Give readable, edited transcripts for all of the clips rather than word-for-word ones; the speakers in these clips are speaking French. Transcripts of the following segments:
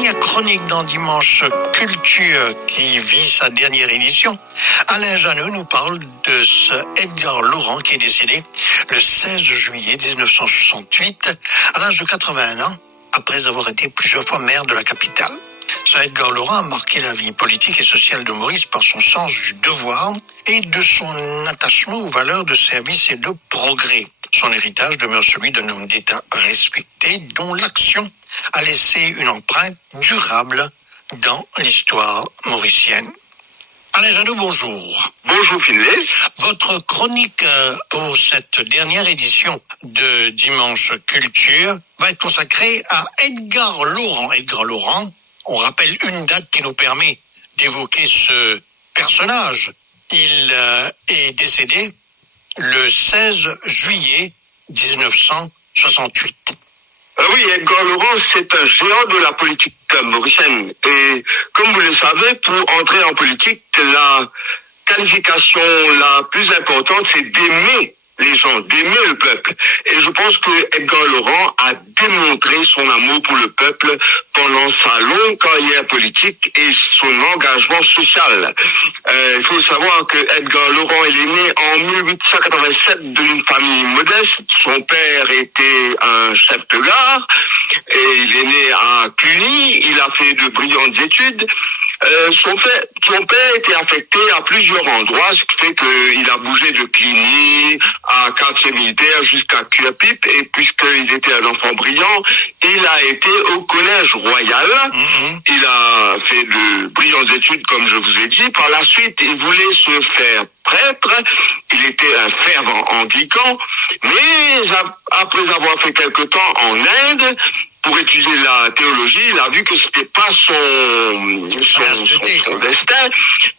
dernière chronique dans Dimanche Culture qui vit sa dernière édition, Alain Janeux nous parle de ce Edgar Laurent qui est décédé le 16 juillet 1968 à l'âge de 81 ans après avoir été plusieurs fois maire de la capitale. Ce Edgar Laurent a marqué la vie politique et sociale de Maurice par son sens du devoir et de son attachement aux valeurs de service et de progrès. Son héritage demeure celui d'un homme d'État respecté dont l'action a laissé une empreinte durable dans l'histoire mauricienne. Alain Janeux, bonjour. Bonjour Finlay. Votre chronique pour cette dernière édition de Dimanche Culture va être consacrée à Edgar Laurent. Edgar Laurent, on rappelle une date qui nous permet d'évoquer ce personnage. Il est décédé le 16 juillet 1968. Oui, Edgar Laurent, c'est un géant de la politique mauricienne. Et comme vous le savez, pour entrer en politique, la qualification la plus importante, c'est d'aimer les gens, d'aimer le peuple. Et je pense que Edgar Laurent a démontré son amour pour le peuple pendant sa longue carrière politique et son engagement social. Il faut savoir que Edgar Laurent, il est né en 1887 d'une famille modeste. Son père était un chef de gare et il est né à Cluny. Il a fait de brillantes études. Son père était affecté à plusieurs endroits, ce qui fait qu'il a bougé de Cluny à quartier militaire jusqu'à Curepipe, et puisqu'il était un enfant brillant, il a été au collège royal. Il a fait de brillantes études, comme je vous ai dit. Par la suite, il voulait se faire prêtre. Il était un fervent anglican, mais après avoir fait quelque temps en Inde, pour étudier la théologie, il a vu que c'était pas son destin,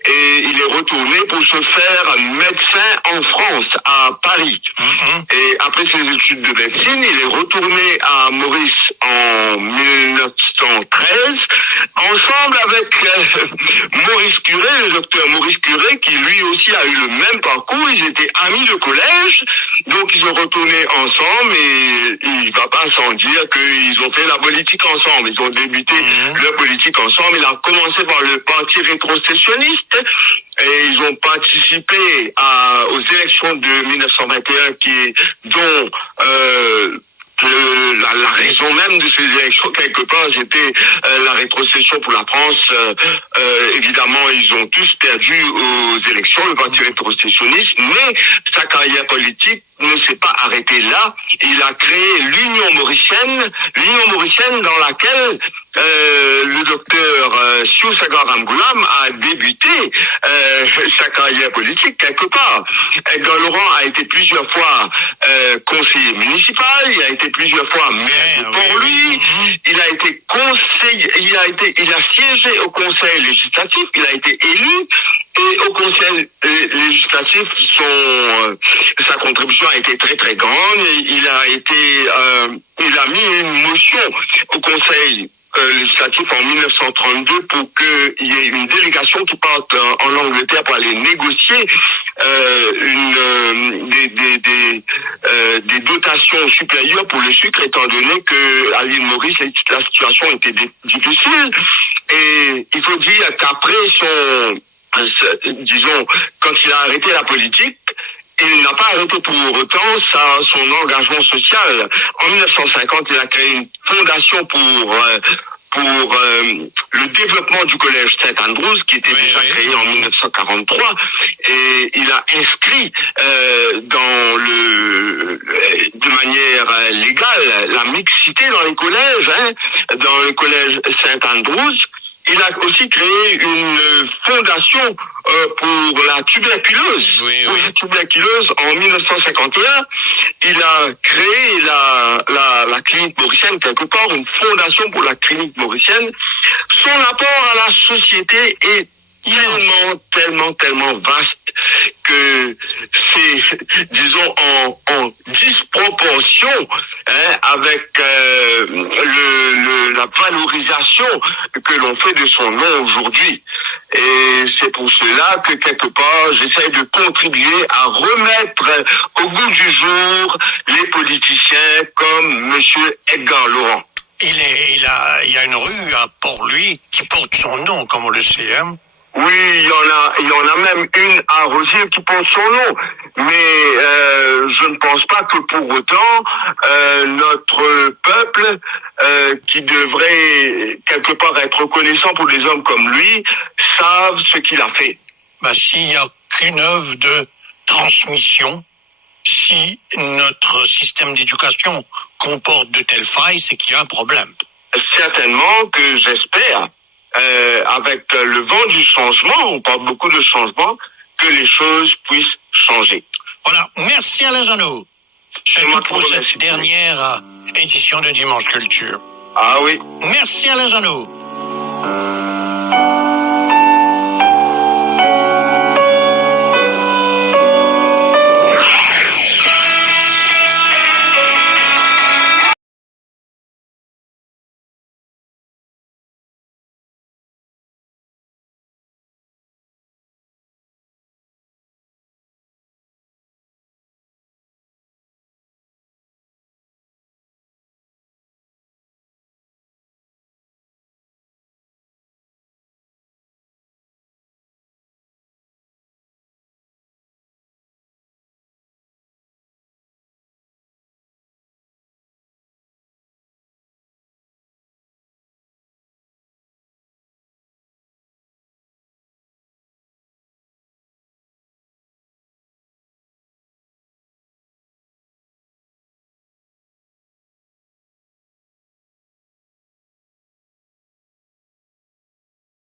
et il est retourné pour se faire médecin en France, à Paris. Et après ses études de médecine, il est retourné à Maurice en 1913, ensemble avec Maurice Curé, le docteur Maurice Curé, qui lui aussi a eu le même parcours. Ils étaient amis de collège, donc ils sont retournés ensemble, et il va pas sans dire qu'ils ont fait la politique ensemble. Ils ont débuté la politique ensemble. Il a commencé par le parti rétrocessionniste et ils ont participé aux élections de 1921 dont la raison même de ces élections, quelque part, c'était la rétrocession pour la France. Évidemment, ils ont tous perdu aux élections, le parti rétrocessionniste, mais sa carrière politique ne s'est pas arrêtée là. Il a créé l'Union mauricienne dans laquelle le docteur Siou Sagar Ramgoulam a débuté sa carrière politique quelque part. Edgar Laurent a été plusieurs fois conseiller municipal, il a été plusieurs fois maire de Port-Louis, il a été conseiller, il a siégé au conseil législatif, il a été élu, et au conseil législatif, sa contribution a été très très grande. Il a mis une motion au conseil législatif en 1932 pour qu'il y ait une délégation qui parte en Angleterre pour aller négocier des dotations supérieures pour le sucre, étant donné que à l'île Maurice la situation était difficile. Et il faut dire qu'après quand il a arrêté la politique, il n'a pas arrêté pour autant son engagement social. En 1950, il a créé une fondation pour le développement du collège Saint-Andrews, qui était déjà créé en 1943, et il a inscrit de manière légale la mixité dans les collèges, dans le collège Saint-Andrews. Il a aussi créé une fondation pour la tuberculose. La tuberculose en 1951. Il a créé la clinique mauricienne, quelque part, une fondation pour la clinique mauricienne. Son apport à la société est tellement vaste que c'est, disons, en disproportion avec la valorisation que l'on fait de son nom aujourd'hui. Et c'est pour cela que, quelque part, j'essaie de contribuer à remettre au goût du jour les politiciens comme Monsieur Edgar Laurent. Il y a une rue à Port-Louis qui porte son nom, comme on le sait, hein. Oui, il y en a même une à Rosiers qui porte son nom. Mais je ne pense pas que pour autant notre peuple, qui devrait quelque part être reconnaissant pour des hommes comme lui, savent ce qu'il a fait. S'il n'y a qu'une œuvre de transmission, si notre système d'éducation comporte de telles failles, c'est qu'il y a un problème. Certainement que j'espère, avec le vent du changement, on parle beaucoup de changement, que les choses puissent changer. Voilà, merci Alain Jeannot. C'est tout pour cette dernière édition de Dimanche Culture. Ah oui. Merci Alain Jeannot.